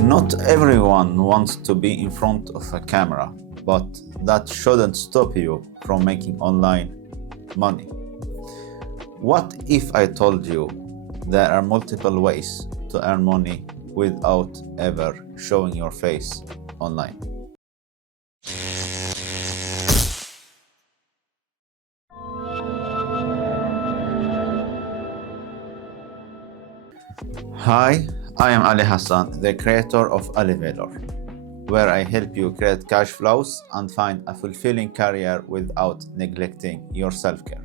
Not everyone wants to be in front of a camera, but that shouldn't stop you from making online money. What if I told you there are multiple ways to earn money without ever showing your face online? Hi, I am Ali Hassan, the creator of AliValor, where I help you create cash flows and find a fulfilling career without neglecting your self-care.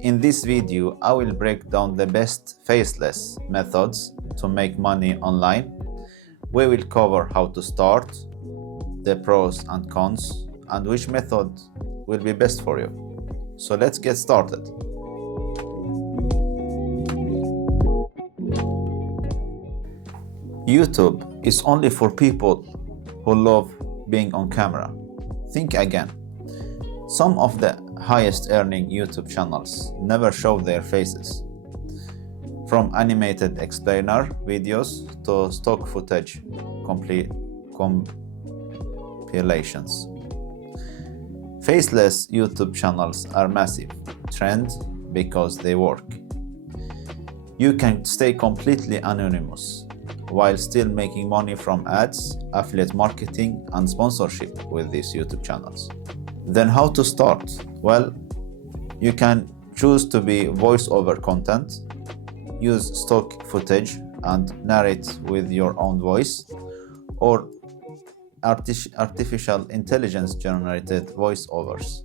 In this video, I will break down the best faceless methods to make money online. We will cover how to start, the pros and cons, and which method will be best for you. So let's get started. YouTube is only for people who love being on camera. Think again. Some of the highest earning YouTube channels never show their faces. From animated explainer videos to stock footage compilations. Faceless YouTube channels are massive trend because they work. You can stay completely anonymous while still making money from ads, affiliate marketing, and sponsorship with these YouTube channels. Then how to start? Well, you can choose to be voiceover content, use stock footage and narrate with your own voice, or artificial intelligence generated voiceovers.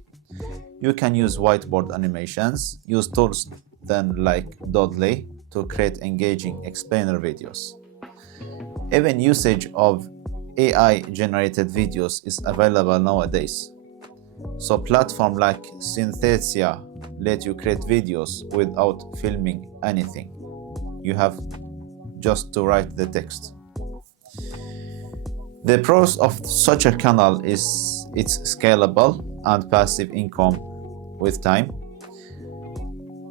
You can use whiteboard animations, use tools then like Dodley to create engaging explainer videos. Even usage of AI-generated videos is available nowadays. So platforms like Synthesia let you create videos without filming anything. You have just to write the text. The pros of such a channel is it's scalable and passive income with time.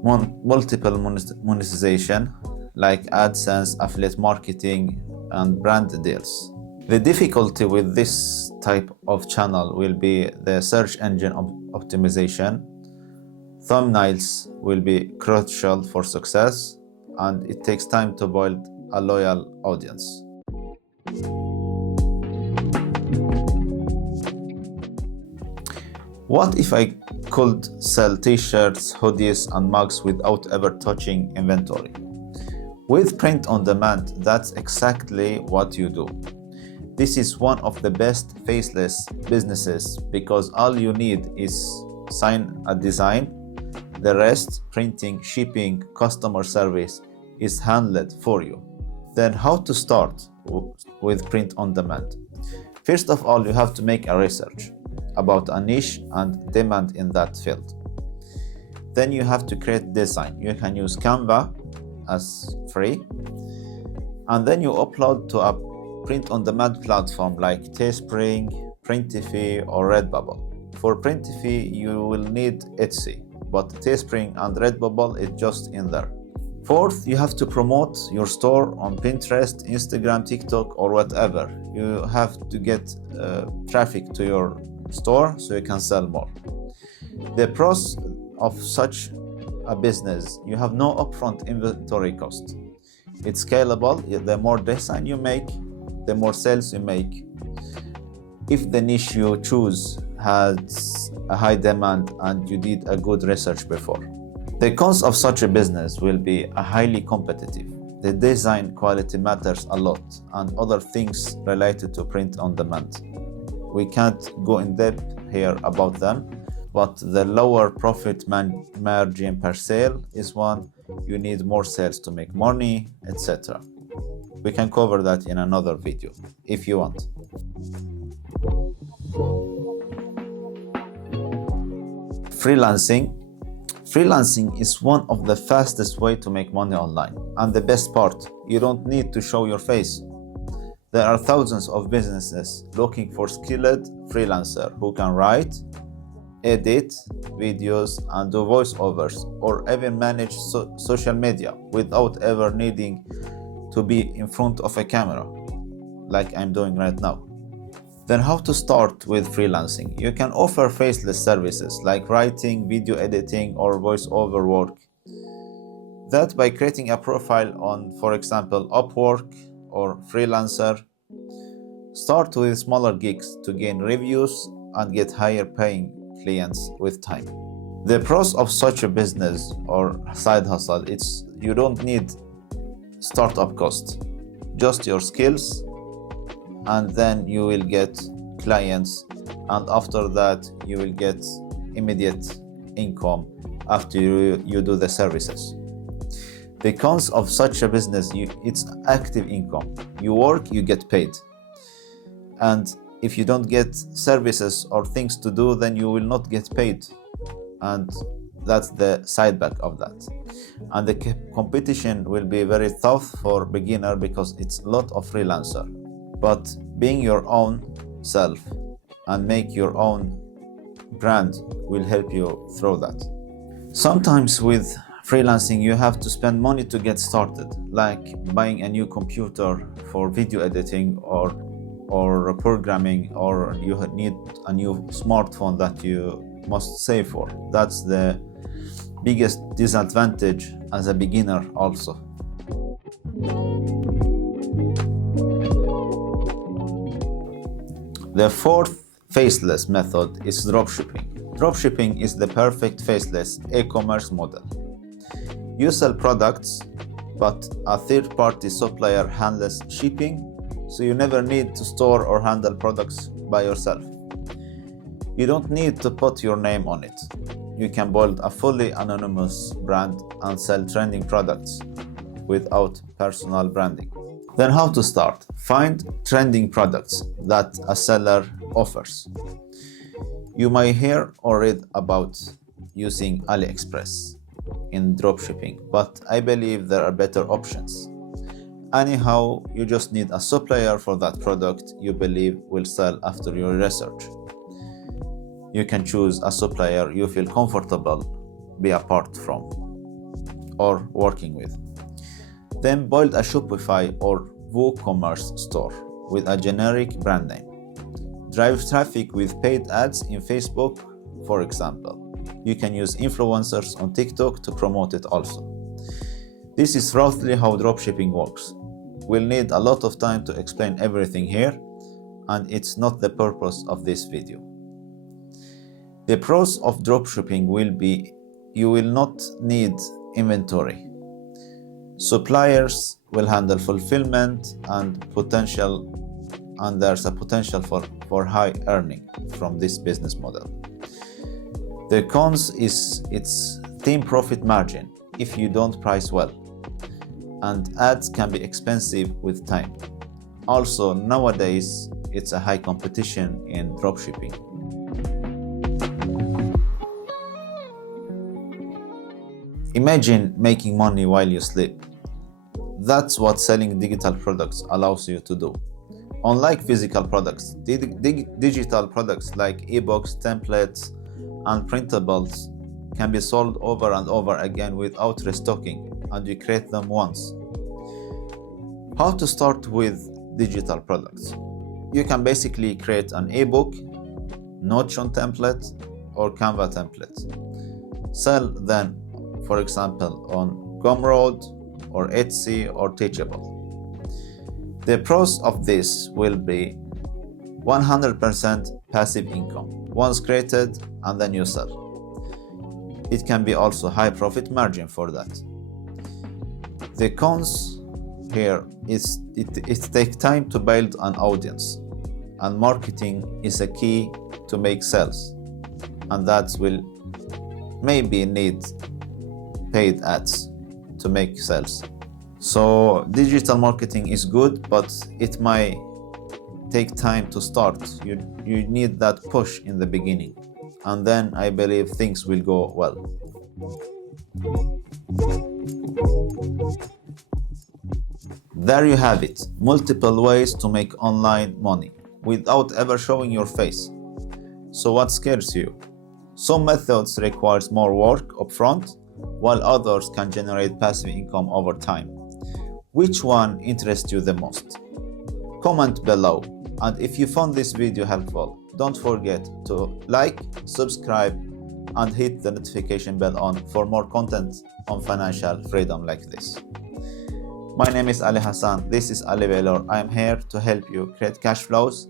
Multiple monetization like AdSense, affiliate marketing, and brand deals. The difficulty with this type of channel will be the search engine optimization. Thumbnails will be crucial for success, and it takes time to build a loyal audience. What if I could sell t-shirts, hoodies, and mugs without ever touching inventory? With print on demand, that's exactly what you do. This is one of the best faceless businesses because all you need is sign a design. The rest, printing, shipping, customer service, is handled for you. Then how to start with print on demand? First of all, you have to make a research about a niche and demand in that field. Then you have to create design. You can use Canva as free, and then you upload to a print-on-demand platform like Teespring, Printify, or Redbubble. For Printify, you will need Etsy, but Teespring and Redbubble is just in there. Fourth, you have to promote your store on Pinterest, Instagram, TikTok, or whatever. You have to get traffic to your store so you can sell more. The pros of such a business: you have no upfront inventory cost. It's scalable. The more design you make, the more sales you make. If the niche you choose has a high demand and you did a good research before. The cons of such a business will be highly competitive. The design quality matters a lot, and other things related to print on demand. We can't go in depth here about them, but the lower profit margin per sale is one. You need more sales to make money, etc. We can cover that in another video if you want. Freelancing. Freelancing is one of the fastest way to make money online. And the best part, you don't need to show your face. There are thousands of businesses looking for skilled freelancers who can write, edit videos, and do voiceovers, or even manage social media without ever needing to be in front of a camera, like I'm doing right now. Then how to start with freelancing? You can offer faceless services like writing, video editing, or voiceover work. That by creating a profile on, for example, Upwork or Freelancer. Start with smaller gigs to gain reviews and get higher paying clients with time. The pros of such a business or side hustle, it's you don't need startup cost, just your skills, and then you will get clients, and after that you will get immediate income after you do the services. The cons of such a business, it's active income. You work, you get paid. And if you don't get services or things to do, then you will not get paid. And that's the side back of that. And the competition will be very tough for beginner because it's a lot of freelancer. But being your own self and make your own brand will help you through that. Sometimes with freelancing, you have to spend money to get started, like buying a new computer for video editing or programming, or you need a new smartphone that you must save for. That's the biggest disadvantage as a beginner also. The fourth faceless method is dropshipping. Dropshipping is the perfect faceless e-commerce model. You sell products, but a third-party supplier handles shipping, so you never need to store or handle products by yourself. You don't need to put your name on it. You can build a fully anonymous brand and sell trending products without personal branding. Then how to start? Find trending products that a seller offers. You may hear or read about using AliExpress in dropshipping, but I believe there are better options. Anyhow, you just need a supplier for that product you believe will sell after your research. You can choose a supplier you feel comfortable be apart from or working with. Then build a Shopify or WooCommerce store with a generic brand name. Drive traffic with paid ads in Facebook, for example. You can use influencers on TikTok to promote it also. This is roughly how dropshipping works. We'll need a lot of time to explain everything here, and it's not the purpose of this video. The pros of dropshipping will be you will not need inventory. Suppliers will handle fulfillment and there's a potential for high earning from this business model. The cons is its thin profit margin if you don't price well, and ads can be expensive with time. Also, nowadays it's a high competition in dropshipping. Imagine making money while you sleep. That's what selling digital products allows you to do. Unlike physical products, digital products like ebooks, templates, and printables can be sold over and over again without restocking, and you create them once. How to start with digital products? You can basically create an ebook, Notion template, or Canva template. Sell then, for example, on Gumroad or Etsy or Teachable. The pros of this will be 100% passive income once created and then you sell. It can be also high profit margin for that. The cons here is it takes time to build an audience, and marketing is a key to make sales, and that will maybe need paid ads to make sales. So digital marketing is good, but it might take time to start. You need that push in the beginning, and then I believe things will go well. There you have it, multiple ways to make online money without ever showing your face. So what scares you? Some methods requires more work upfront, while others can generate passive income over time. Which one interests you the most? Comment below, and if you found this video helpful, don't forget to like, subscribe, and hit the notification bell on for more content on financial freedom like this. My name is Ali Hassan. This is AliValor. I am here to help you create cash flows,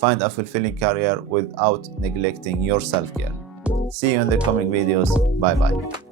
find a fulfilling career without neglecting your self-care. See you in the coming videos. Bye bye.